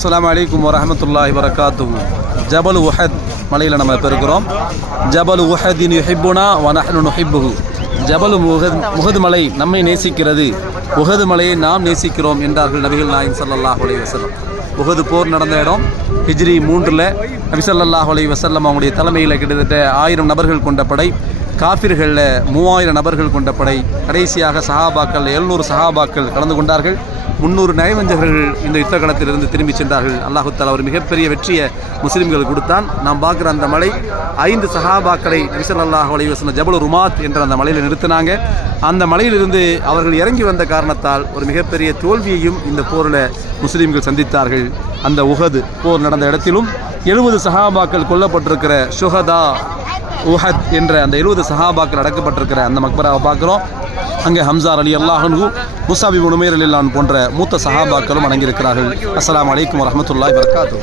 அஸ்ஸலாமு அலைக்கும் வரஹ்மத்துல்லாஹி வரகாத்துஹு. ஜபல் உஹத் மலையில் நம்ம இப்போ இருக்கிறோம். ஜபல் உஹதின் யுஹிப்புனா வ நஹ்னு நுஹிப்புஹு. ஜபல் உஹது மலை நம்மை நேசிக்கிறது, உஹது மலையை நாம் நேசிக்கிறோம் என்றார்கள் நபிகள் நாயகம் ஸல்லல்லாஹு அலைஹி வஸல்லம். உஹது போர் நடந்த இடம் ஹிஜ்ரி 3 நபி ஸல்லல்லாஹு அலைஹி வஸல்லம் அவங்களுடைய தலைமையில் கிட்டத்தட்ட 1000 நபர்கள் கொண்ட படை, காஃபிர்களில் 3000 நபர்கள் கொண்ட படை, கடைசியாக சஹாபாக்கள் 700 சஹாபாக்கள் கலந்து கொண்டார்கள். 300 நயவஞ்சகர்கள் இந்த யுத்த களத்திலிருந்து திரும்பி சென்றார்கள். அல்லாஹு தஆலா ஒரு மிகப்பெரிய வெற்றியை முஸ்லிம்கள் கொடுத்தான். நாம் பார்க்குற அந்த மலை 5 சஹாபாக்களை நபி ஸல்லல்லாஹு அலைஹி வஸல்லம் ஜபல் ருமாத் என்ற அந்த மலையில் நிறுத்தினாங்க. அந்த மலையிலிருந்து அவர்கள் இறங்கி வந்த காரணத்தால் ஒரு மிகப்பெரிய தோல்வியையும் இந்த போரில் முஸ்லிம்கள் சந்தித்தார்கள். அந்த உஹது போர் நடந்த இடத்திலும் 70 சஹாபாக்கள் கொல்லப்பட்டிருக்கிற ஷுஹதா உஹத் என்ற அந்த 70 சஹாபாக்கள் அடக்கப்பட்டிருக்கிற அந்த மக்பராவை பார்க்குறோம். அங்கே ஹம்ஸா ரலியல்லாஹு அன்ஹு, முஸாப் இப்னு உமைர் ரலியல்லாஹு அன்ஹு போன்ற மூத்த சஹாபாக்களும் அடங்கியிருக்கிறார்கள். அஸ்ஸலாமு அலைக்கும் வரஹ்மத்துல்லாஹி வபரகாத்துஹு.